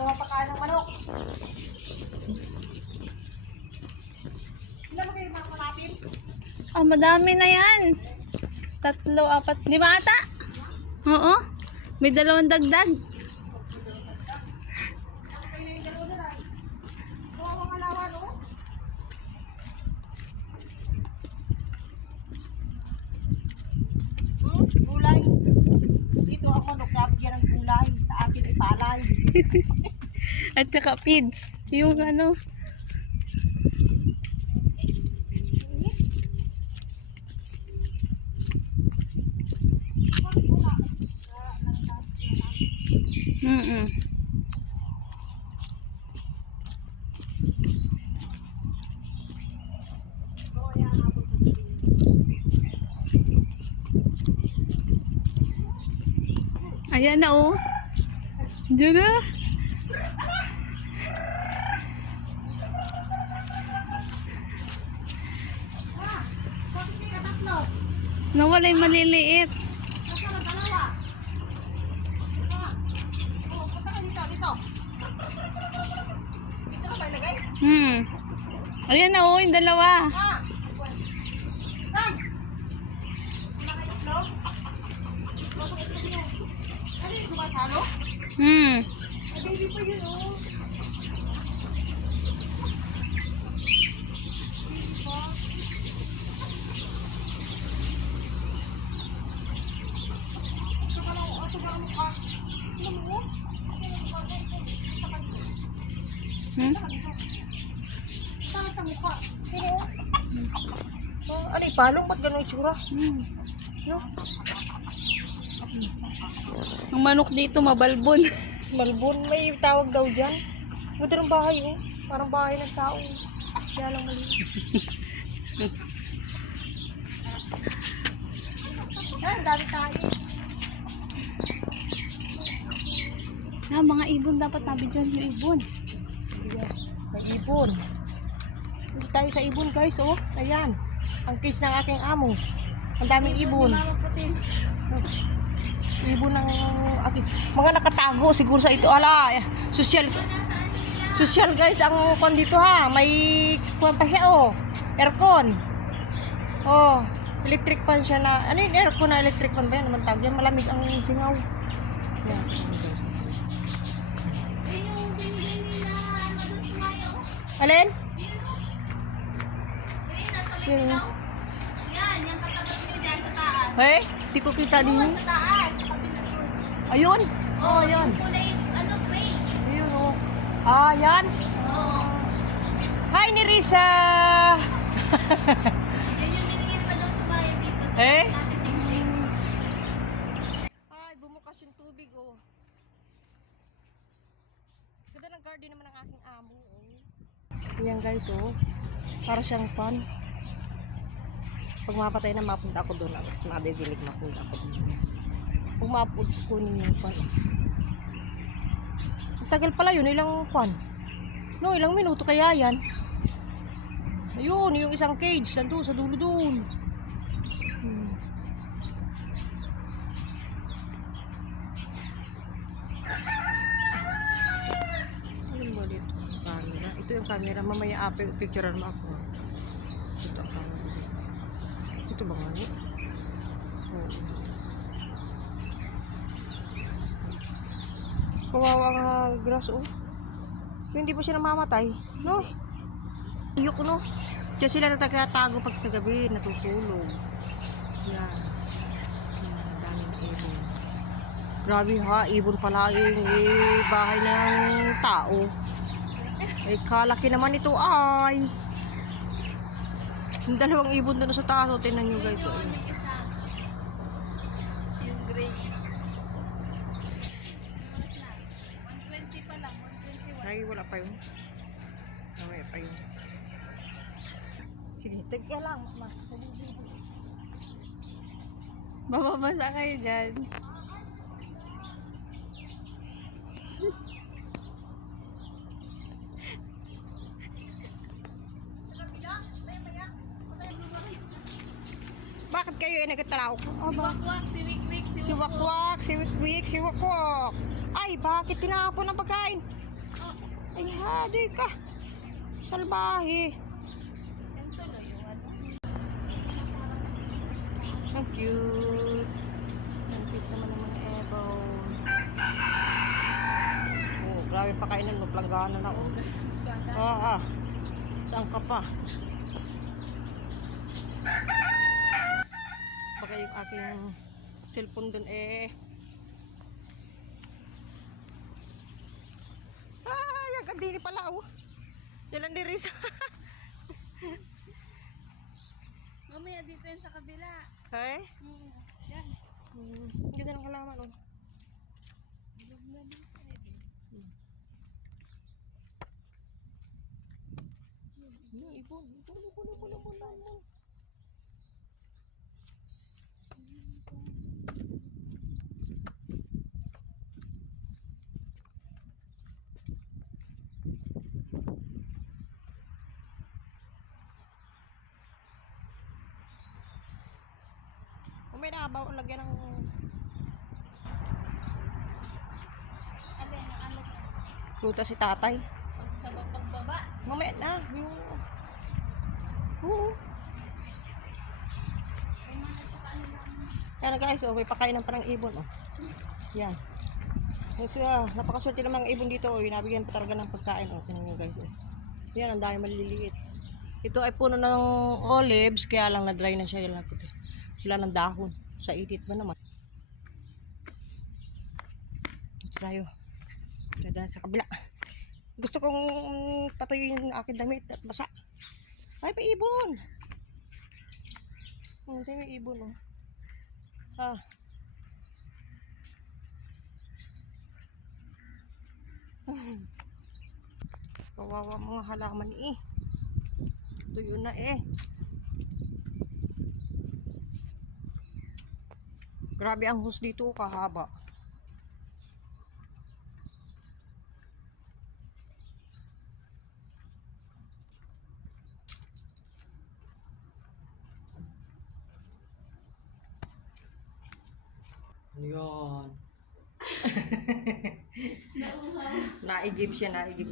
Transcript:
Gawa pagkain ng manok. Ilan mo kayo mga natin? Ah, madami na yan. 3, 4, 5 ata? Oo. May 2 dagdag. Gulay. Dito ako nagkapigyan ng gulay. Sa atin ay palay. At saka feeds. Yung ano. Mm-mm. Ayan na oh. Diyan na. Bakit kayo tatlo? Nawala yung maliliit. Nasaan ang dalawa? Oh, punta kayo dito, dito. Dito ka ba ilagay? Ayan na oh, yung 2. Ha? Tam! Wala kayo tatlo? Ano yung sumasalo? Ay, baby pa yun, oh. Saka lang, saka ang mukha. Ano mo? Saka ang mukha. Pero, ano yung palong? Ba't gano'ng itsura? No? Ang manok dito mabalbon. Malbon, may tawag daw dyan. Ganda ng bahay, oh. Parang bahay ng tao. Kaya lang mali. Ay, ang dami tayo. Ah, mga ibon dapat nabigyan yung ibon. Ayan, may ibon. Hindi tayo sa ibon, guys, oh. Ayan. Ang case ng aking amo. Ang daming ibon. Ibon ng aking... Mga nakatago siguro sa ito. Ala, social guys ang kon dito ha. May kuwan pa siya, oh. Aircon. Oh, electric fan siya na... Ano yung aircon na electric fan ba yan? Naman tawag yan. Malamig ang singaw. Yan. Alin? Yun. Yan, yung katapat mo dyan sa taas. Eh, di ko kita din. Sa taas. Ayun. Oh, yan. Yung kulay, ano, gray. Ayun, oh. Ah, yan. Oo. Hi, Nerissa. Yan yung binigyan pa daw sa bayan dito. Eh? Dati singsing. Ay, bumukas yung tubig, oh. Ganda ng garden naman ng aking amo, oh. Ayan, guys, oh. Para siyang fun. Pag mapatay na, mapunta ako doon. Madidilig, mapunta ako doon. Pag mapunta kunin yung fun. Ang tagal pala yun, ilang fun. No, ilang minuto kaya yan. Ayun, yung isang cage. Nandun, sa dulo doon. Ano ba dito? Camera. Ito yung camera. Mamaya picturean mo ako. Ito ang camera. Ito ba nga ni? Oo. Kawawa ang grass, oh. Hindi pa siya namamatay, no? Iyok, no? Diyan sila natagatago pag sa gabi, natutulog. Yan. Daming ibon. Grabe ha, ibon pala yung bahay ng tao. Eh, kalaki naman ito ay. Yung 2 ibon doon sa taas, oh, tingnan nyo guys. Oh. Yung isa. Yung gray. 120 pa lang, 121. Ay, wala pa yun. Wala pa yun. Sige, tagka lang. Bababasa kayo dyan. Bakit kayo ay nagtatalaw? Oh, Si Wakwak, si Wikwik, si Wakwak, si Wikwik, si Wakwak. Ay, bakit tinapon ang pagkain? Ay, hadi ka. Salbahe. Yan tuloy yung ano. Ang cute. Ang cute naman ng mga ebon. Oh, grabe pa kainan mo. Planggana na, oh. Saan ka pa? Baka yung aking cellphone dun yung kandini pala, oh. Yan ang diris. Mamaya dito yan sa kabila. Hey? Yan. Ganda ng halaman, oh. Ibon. May nabaw lagyan ng Alin, ang alag prutas si tatay. sa pagbaba. Mamaya na. Yung... Oo. Yan na guys, oh, may pakainan pa ng ibon. Oh. Yan. Kasi napakaswerte naman ng ibon dito. Oh. Nabigyan pa talaga ng pagkain. Oh. Tingnan nyo guys. Oh. Yan, ang dami maliliit. Ito ay puno ng olives, kaya lang na-dry na siya. Yan lang ito. Sila ng dahon. Sa init ba naman? Ito tayo. Dahil sa kabila. Gusto kong patuyuin yung aking damit at basa. Ay, may ibon! Hindi, may ibon, oh. Kawawa mga halaman eh. Tuyo na eh. Grabe ang hus dito, kahaba. Yan. Naigib siya, naigib.